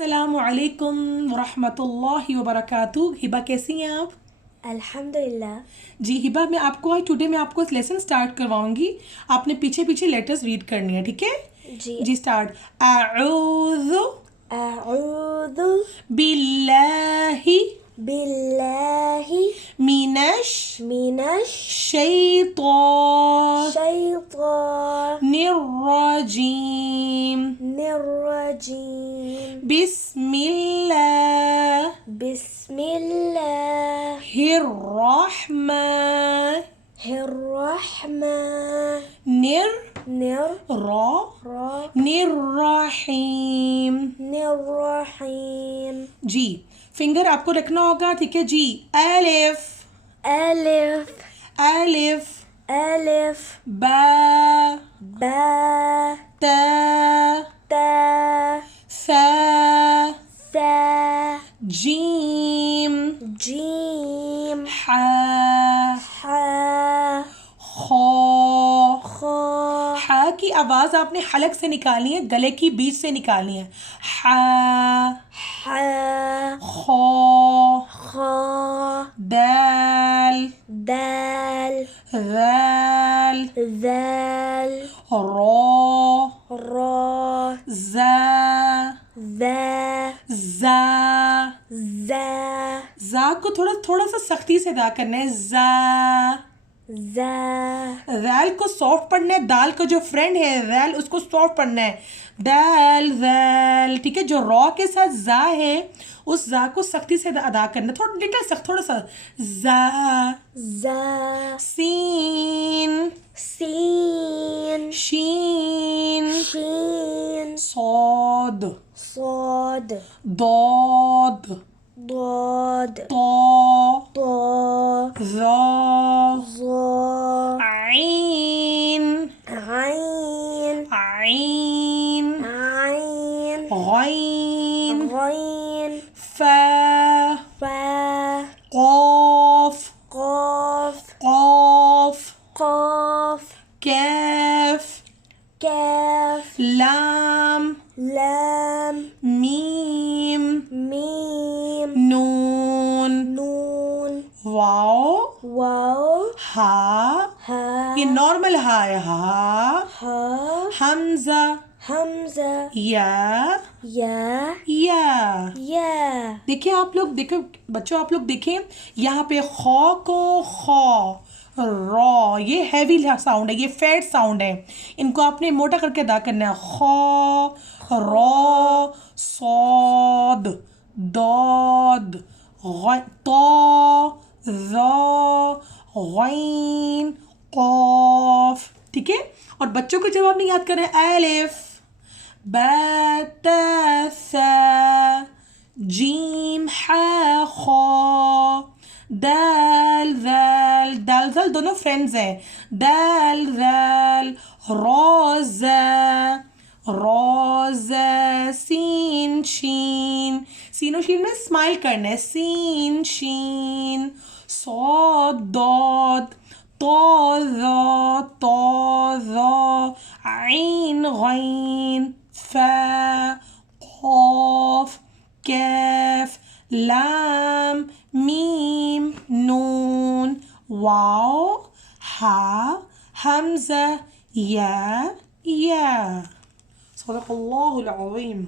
السلام علیکم ورحمۃ اللہ وبرکاتہ. ہبا کیسی ہیں آپ؟ الحمدللہ. جی ہبا، میں آپ کو ٹوڈے میں آپ کو لیسن سٹارٹ کرواؤں گی. آپ نے پیچھے پیچھے لیٹرز ریڈ کرنی ہے، ٹھیک ہے؟ جی سٹارٹ. اعوذ اعوذ باللہ باللہ من من الشیطان الشیطان الرجیم. الرجیم. بسم اللہ بسم اللہ الرحمن الرحمن الرحیم. الرحیم. جی فنگر آپ کو رکھنا ہوگا، ٹھیک ہے جی. الف الف الف الف با با تا تا ثا ثا جیم جیم حا حا خا. خا. حا کی آواز آپ نے حلق سے نکالنی ہے، گلے کی بیچ سے نکالنی ہے. حا حا خا خا. دال دال ذال ذال را را زا ذا زا. ذا زا کو تھوڑا سا سختی سے ادا کرنا ہے. زا. ذا ذال کو سافٹ پڑھنا ہے، دال کا جو فرینڈ ہے ذال اس کو سافٹ پڑھنا ہے. دال ذال، ٹھیک ہے. جو را کے ساتھ زا ہے اس زا کو سختی سے ادا کرنا ہے، تھوڑا لٹل سخت، تھوڑا سا. زا. ذا سین سین شین شین صاد صاد ضاد ضاد طا طا ظا ظا عین عین عین عین غین غین فا فا قاف قاف قاف قاف کاف کاف لام لام میم میم نون نون واو واو ہا. ہا یہ نارمل ہا ہے. ہا ہا حمزہ حمزہ یا یا یا. دیکھیں آپ لوگ، دیکھیں بچوں، آپ لوگ دیکھیں یہاں پہ خا کو خا را، یہ ہیوی ساؤنڈ ہے، یہ فیٹ ساؤنڈ ہے. ان کو آپ نے موٹا کر کے ادا کرنا ہے. خا را صاد ضاد طا ظا غین قاف، ٹھیک ہے. اور بچوں کو جب آپ نے یاد کریں الف با تا ثا جیم حا خا دال ذال. دال ذال دونوں فرینڈز ہیں. دال ذال را زا سین شین. سین و شین میں اسمائل کرنا ہے. سین شین صاد ضاد طا ظا عین غین فا قاف کاف لام میم نون واو ہا حمزہ یا. صدق اللہ العظیم.